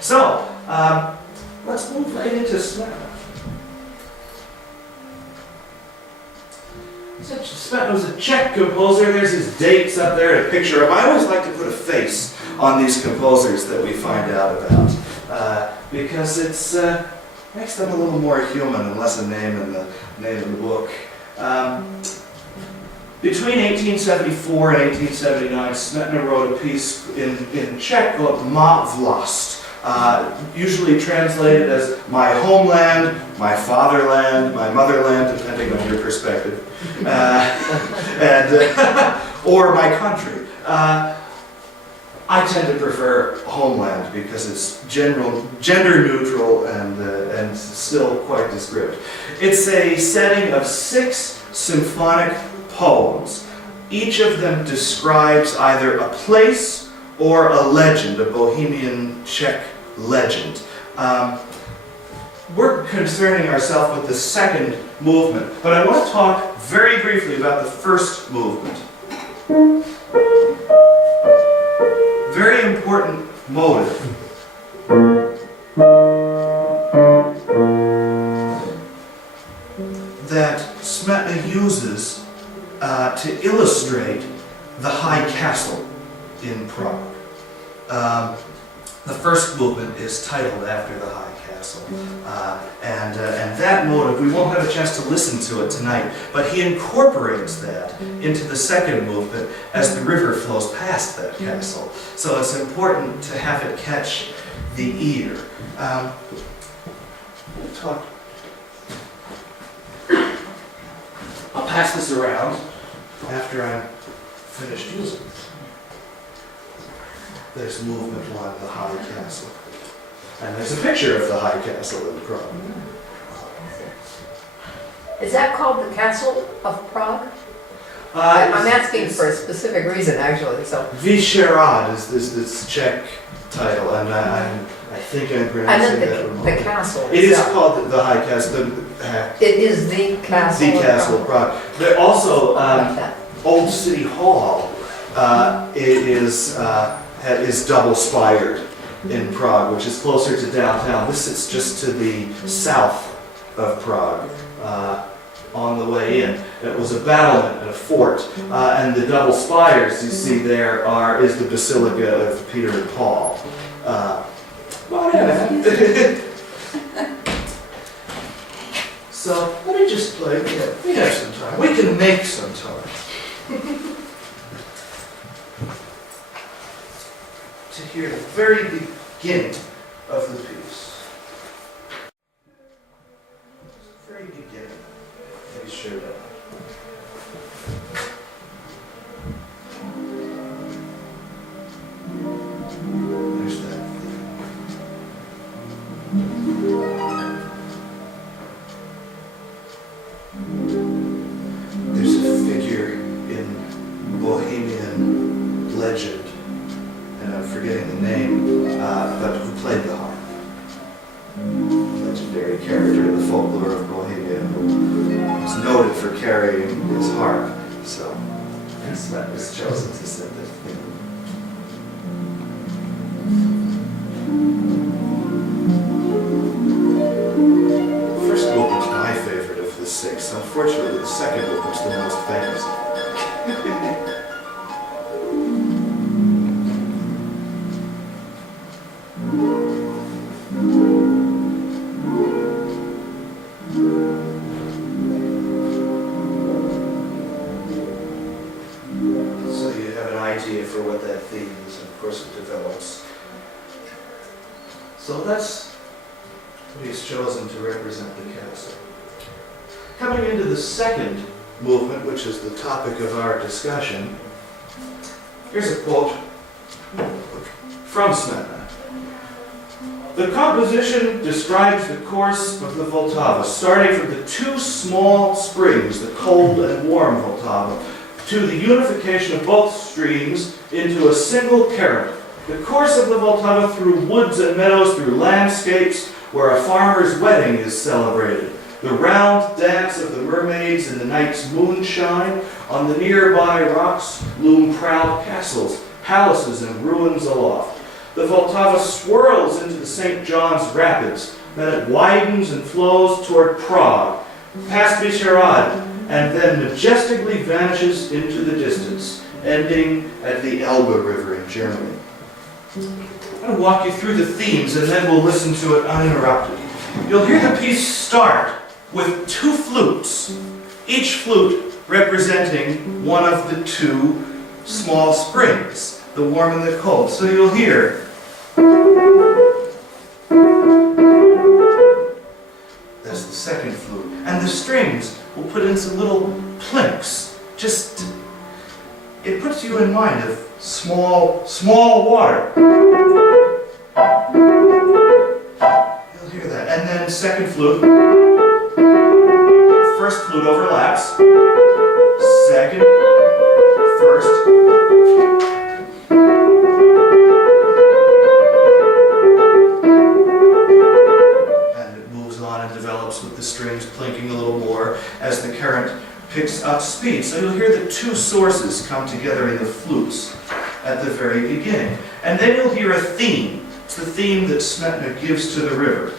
So, let's move right into Smetana. Smetana was a Czech composer. There's his dates up there, a picture of him. I always like to put a face on these composers that we find out about, because it's makes them a little more human and less a name in the book. Between 1874 and 1879, Smetana wrote a piece in Czech called Má vlast, usually translated as my homeland, my fatherland, my motherland, depending on your perspective, or my country. I tend to prefer homeland because it's gender neutral and still quite descriptive. It's a setting of 6 symphonic poems. Each of them describes either a place or a legend, a Bohemian Czech legend. We're concerning ourselves with the second movement, but I want to talk very briefly about the first movement. Very important motive. That Smetana uses to illustrate the High Castle in Prague. The first movement is titled after the High Castle. And that motive, we won't have a chance to listen to it tonight, but he incorporates that into the second movement as the river flows past that castle. So it's important to have it catch the ear. We'll talk. I'll pass this around after I'm finished using it. There's movement one, the High Castle. And there's a picture of the High Castle in Prague. Is that called the Castle of Prague? I'm asking for a specific reason, actually. So Wiese is this Czech title, and I think I'm pronouncing that wrong. The castle. It is called the High Castle. It is the Castle. The Castle of Prague. There also Old City Hall. Is double spired in Prague, which is closer to downtown. This sits just to the south of Prague. On the way in, it was a battlement and a fort, and the double spires you see there is the Basilica of Peter and Paul. So let me just play. We have some time. We can make some time to hear the very beginning of the piece. Very beginning. Be sure that. There's that. There's a figure in Bohemian legend, and I'm forgetting the name, but who played the harp. Legendary character in the folklore of Bohemia who was noted for carrying his harp. So, Smetana was chosen to sing this thing. The first movement's my favorite of the 6. Unfortunately, the second movement's the most famous. For what that theme is, and of course it develops. So that's what he's chosen to represent the castle. Coming into the second movement, which is the topic of our discussion, here's a quote from Smetana. The composition describes the course of the Vltava, starting from the 2 small springs, the cold and warm Vltava, to the unification of both streams into a single current. The course of the Vltava through woods and meadows, through landscapes where a farmer's wedding is celebrated. The round dance of the mermaids in the night's moonshine. On the nearby rocks loom proud castles, palaces, and ruins aloft. the Vltava swirls into the St. John's Rapids, then it widens and flows toward Prague, past Vyšehrad, and then majestically vanishes into the distance, ending at the Elbe River in Germany. I'm going to walk you through the themes and then we'll listen to it uninterrupted. You'll hear the piece start with 2 flutes, each flute representing one of the 2 small springs, the warm and the cold. So you'll hear that's the second flute. And the strings will put in some little plinks. Just, it puts you in mind of small water. You'll hear that. And then second flute. First flute overlaps. Second, first. And develops with the strings plinking a little more as the current picks up speed. So you'll hear the 2 sources come together in the flutes at the very beginning. And then you'll hear a theme. It's the theme that Smetana gives to the river.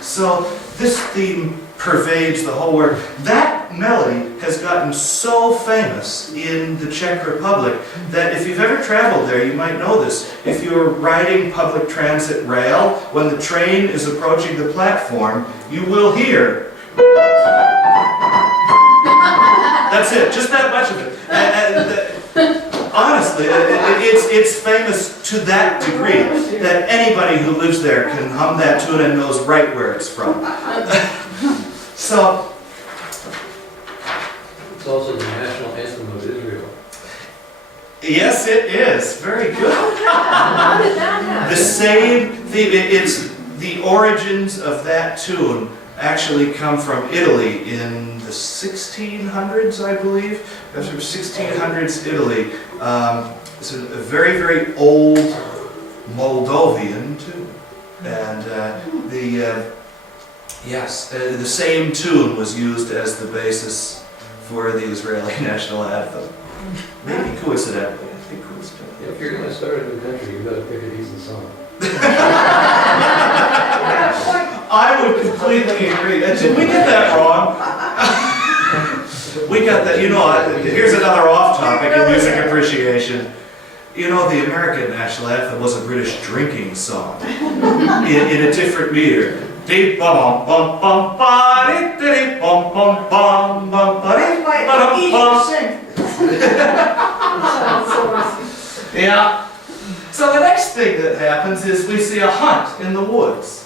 So this theme pervades the whole work. That melody has gotten so famous in the Czech Republic that if you've ever traveled there, you might know this. If you're riding public transit rail, when the train is approaching the platform, you will hear. That's it, just that much of it. Honestly, it's famous to that degree that anybody who lives there can hum that tune and knows right where it's from. So, it's also the national anthem of Israel. Yes, it is. Very good. How did that happen? The same theme. It's the origins of that tune actually come from Italy in the 1600s, I believe. That's from 1600s Italy. It's a very, very old Moldovan tune. And the same tune was used as the basis for the Israeli national anthem. Maybe coincidentally, I think coincidentally. If you're going to start a new country, you've got to pick a decent song. I would completely agree. Did we get that wrong? We got that, here's another off topic in music appreciation. You know, the American national anthem was a British drinking song in a different meter. Yeah. So the next thing that happens is we see a hunt in the woods.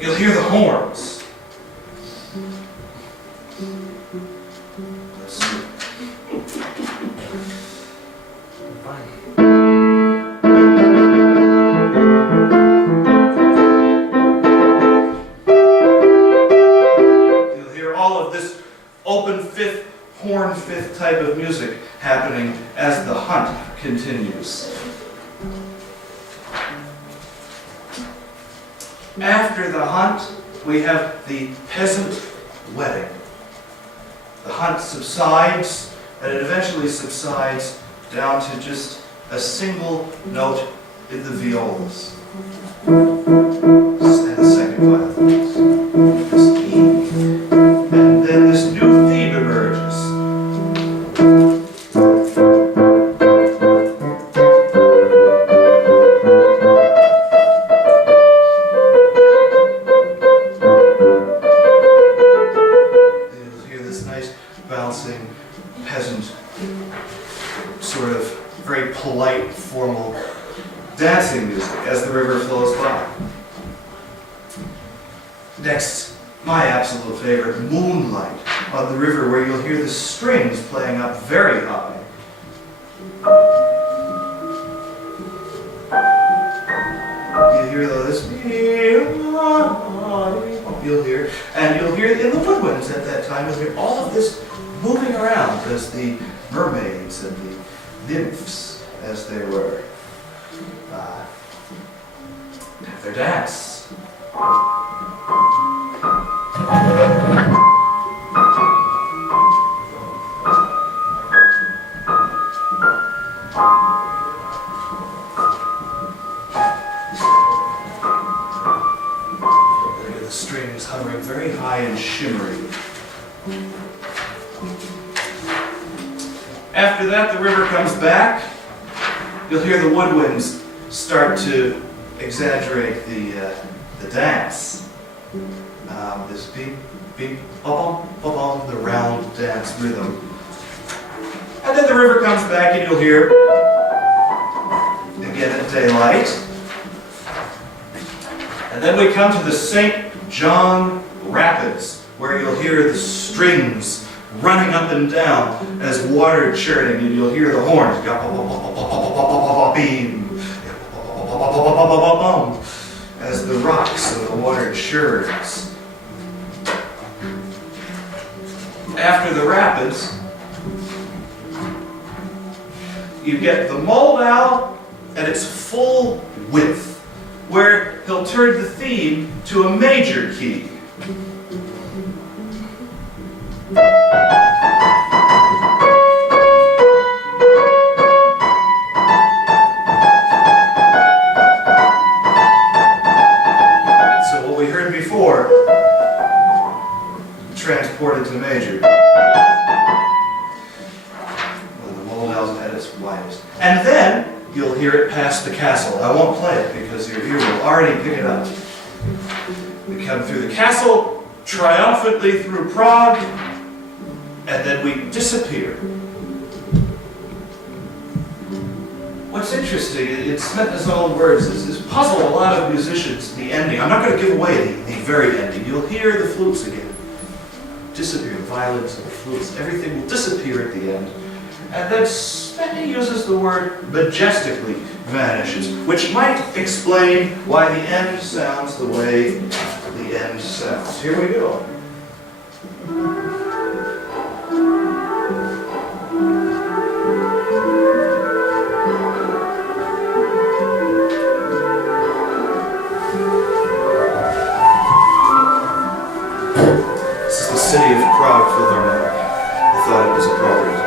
You'll hear the horns. Let's see. You'll hear all of this open fifth, horn fifth type of music happening as the hunt continues. After the hunt, we have the peasant wedding. The hunt subsides, and it eventually subsides down to just a single note in the violas. And the second violin. This E. And then this new theme emerges. Bouncing peasant, sort of very polite, formal dancing music as the river flows by. Next my absolute favorite, Moonlight, on the river, where you'll hear the strings playing up very high. You hear this, you'll hear, and you'll hear in the woodwinds at that time, you'll hear all of this moving around as the mermaids and the nymphs, as they were, have their dance. The strings hovering very high and shimmery. After that, the river comes back. You'll hear the woodwinds start to exaggerate the dance. This beep, beep, ba-bum, ba-bum, the round dance rhythm. And then the river comes back and you'll hear, again at daylight. And then we come to the St. John Rapids, where you'll hear the strings running up and down as water churning, and you'll hear the horns as the rocks and the water churns. After the rapids, you get the Moldau at its full width, where he'll turn the theme to a major key. So what we heard before, transported to major. Well, the Moldau's at its widest. And then you'll hear it past the castle. I won't play it because your ear will already pick it up. We come through the castle, triumphantly through Prague, and then we disappear. What's interesting, in Smetana's own words, is puzzle a lot of musicians, the ending. I'm not going to give away the very ending. You'll hear the flutes again. Disappear, the violins and the flutes, everything will disappear at the end. And then Smetana uses the word majestically vanishes, which might explain why the end sounds the way the end sounds. Here we go. This is the City of Prague Philharmonic. I thought it was appropriate.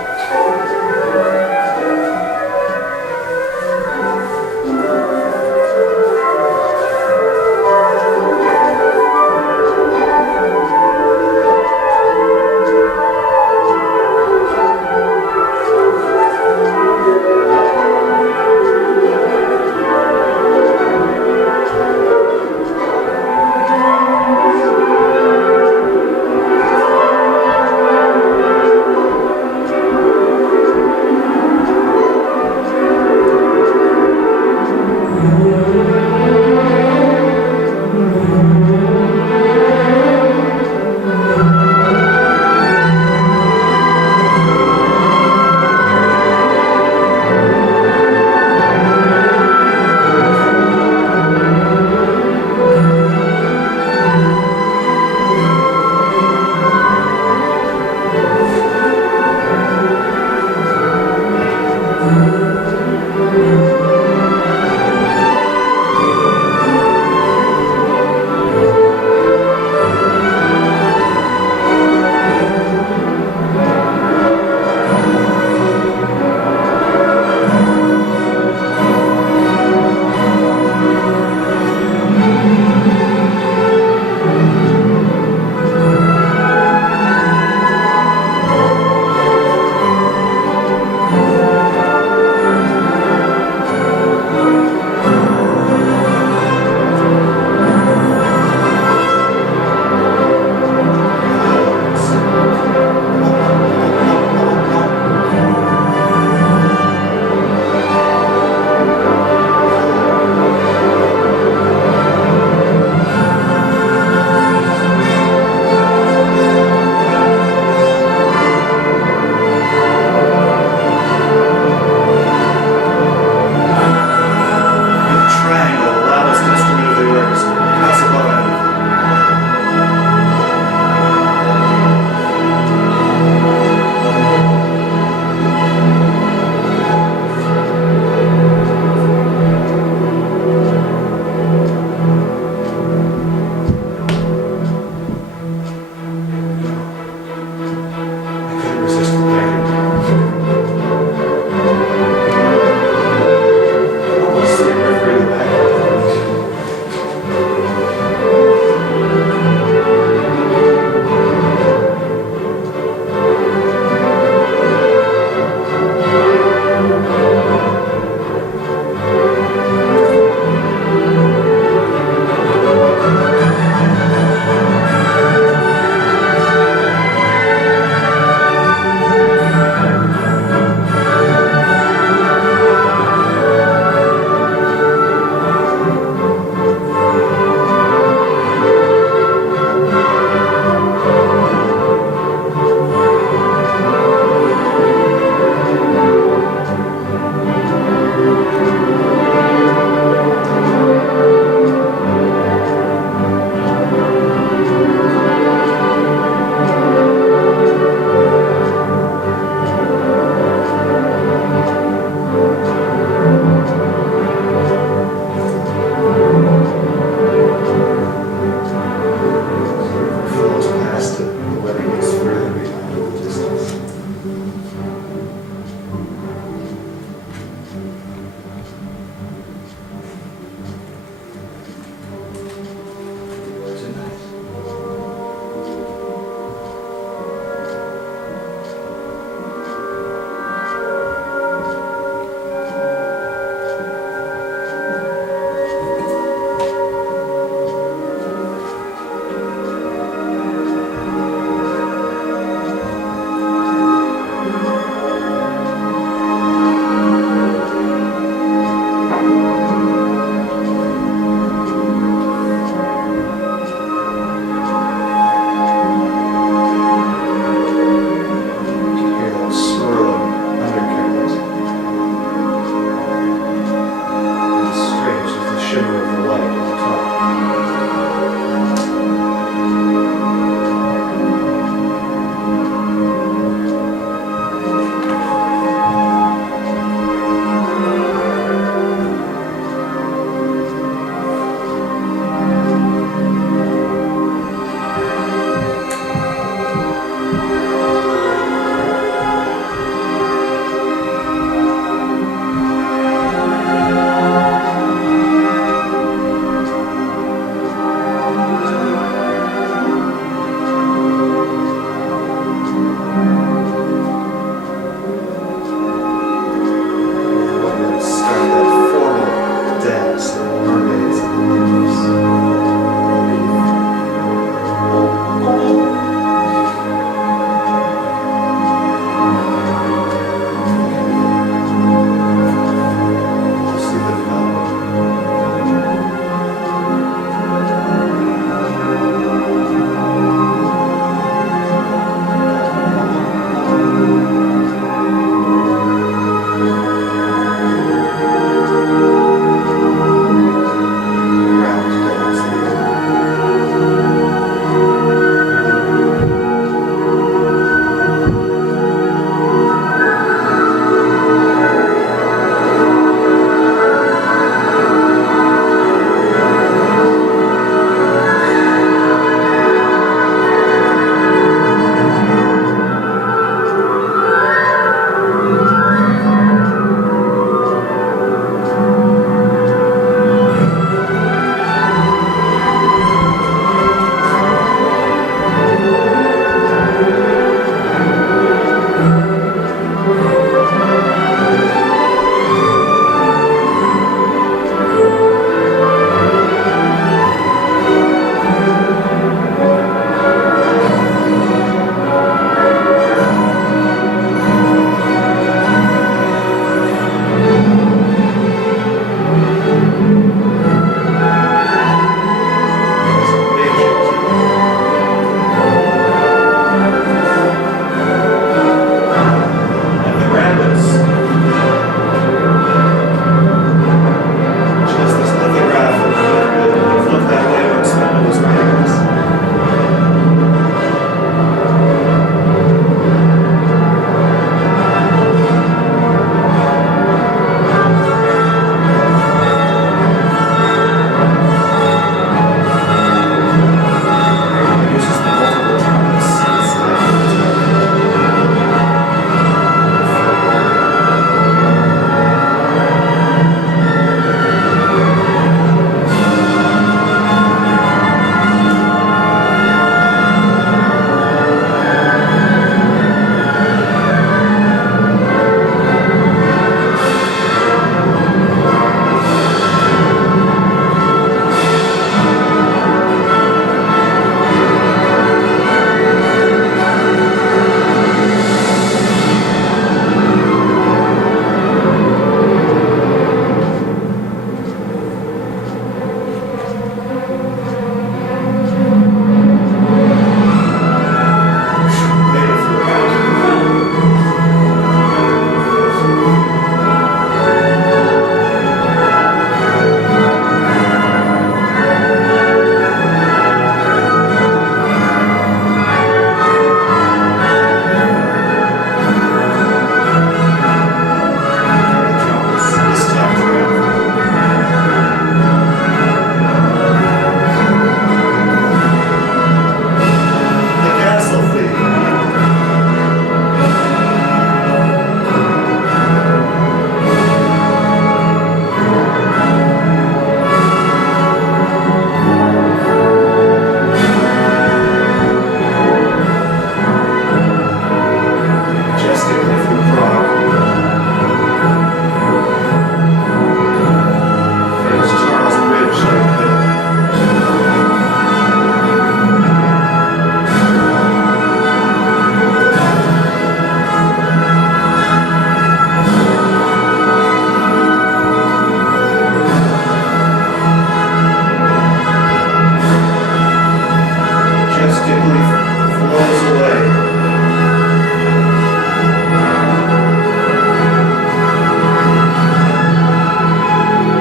flows away.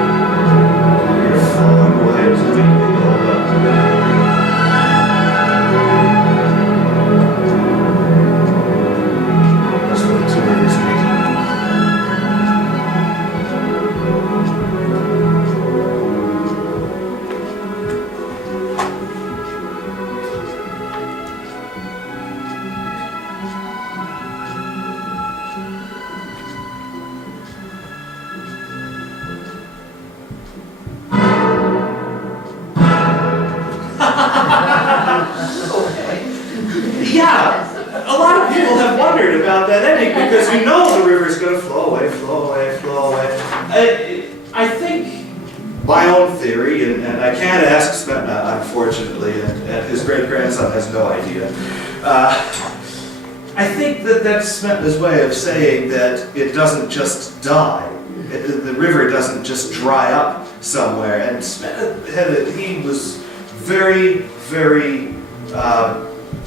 You're flowing away to the That's what the two rivers meet. Yeah, a lot of people have wondered about that ending because you know the river's going to flow away, flow away, flow away. I think my own theory, and I can't ask Smetana, unfortunately, and his great-grandson has no idea. I think that that's Smetana's way of saying that it doesn't just die. The river doesn't just dry up somewhere. And Smetana, he was very, very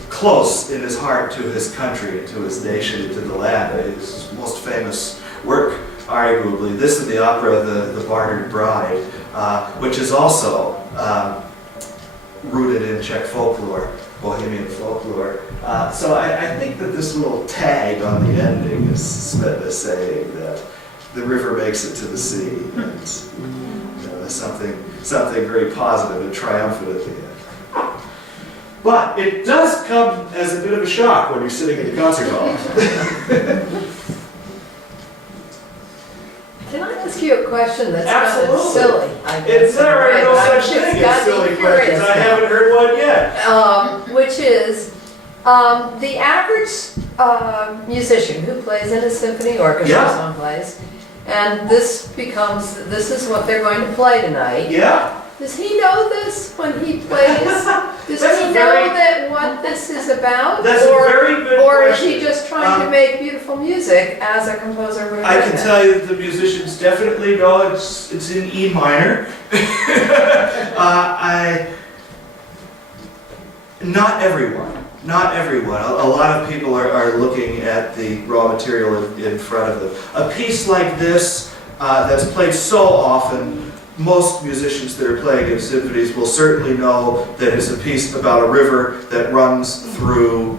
close in his heart to his country, to his nation, to the land. His most famous work, arguably, this and the opera, The Bartered Bride, which is also rooted in Czech folklore, Bohemian folklore. So I think that this little tag on the ending is Smetana saying that the river makes it to the sea, and there's something very positive and triumphant at the end. But it does come as a bit of a shock when you're sitting in the concert hall. Can I ask you a question that's Absolutely. kind of silly? I guess, There are no right? such I've thing just as gotten silly curious questions. I now. haven't heard one yet. Which is the average musician who plays in a symphony orchestra Yeah. someplace, and this is what they're going to play tonight. Yeah? Does he know this when he plays? Does That's he a know very- that what this is about? That's a very good Or is question. he just trying to make beautiful music as a composer would? I can tell you that the musicians definitely know it's in E minor. Not everyone. Not everyone. A lot of people are looking at the raw material in front of them. A piece like this that's played so often, most musicians that are playing in symphonies will certainly know that it's a piece about a river that runs through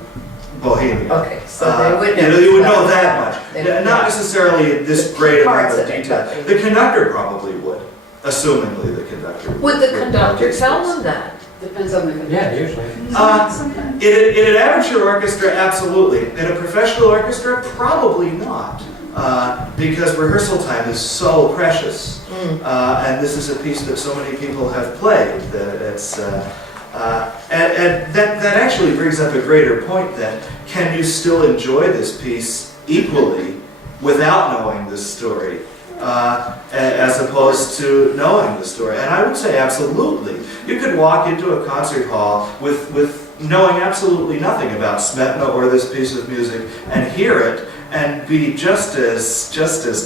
Bohemia. Okay, so they would know. You would know that much. They would Not know. necessarily this great amount Parts of of it, detail. but- The conductor probably would, assumingly the conductor Would the conductor tell them that? Depends on the conductor. Yeah, usually. Sometimes. In an amateur orchestra, absolutely. In a professional orchestra, probably not. Because rehearsal time is so precious. And this is a piece that so many people have played that it's, and that actually brings up a greater point then. Can you still enjoy this piece equally without knowing this story? As opposed to knowing the story. And I would say absolutely. You could walk into a concert hall with knowing absolutely nothing about Smetana or this piece of music and hear it and be just as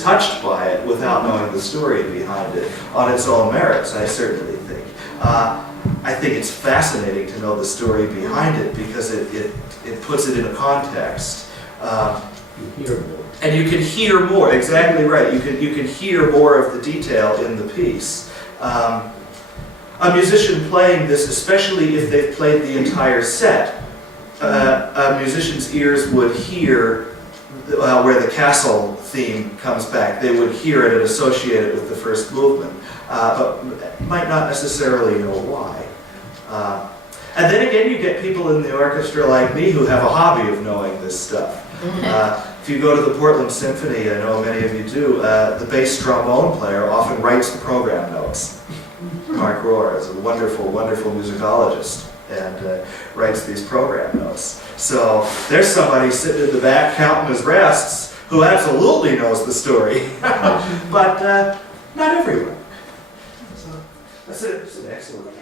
touched by it without knowing the story behind it on its own merits, I certainly think. I think it's fascinating to know the story behind it because it puts it in a context. You hear more. And you can hear more, exactly right. You can hear more of the detail in the piece. A musician playing this, especially if they've played the entire set, a musician's ears would hear where the castle theme comes back. They would hear it and associate it with the first movement, but might not necessarily know why. And then again, you get people in the orchestra like me who have a hobby of knowing this stuff. If you go to the Portland Symphony, I know many of you do, the bass trombone player often writes the program notes. Mark Rohr is a wonderful, wonderful musicologist and writes these program notes. So there's somebody sitting in the back counting his rests who absolutely knows the story, but not everyone. So that's an excellent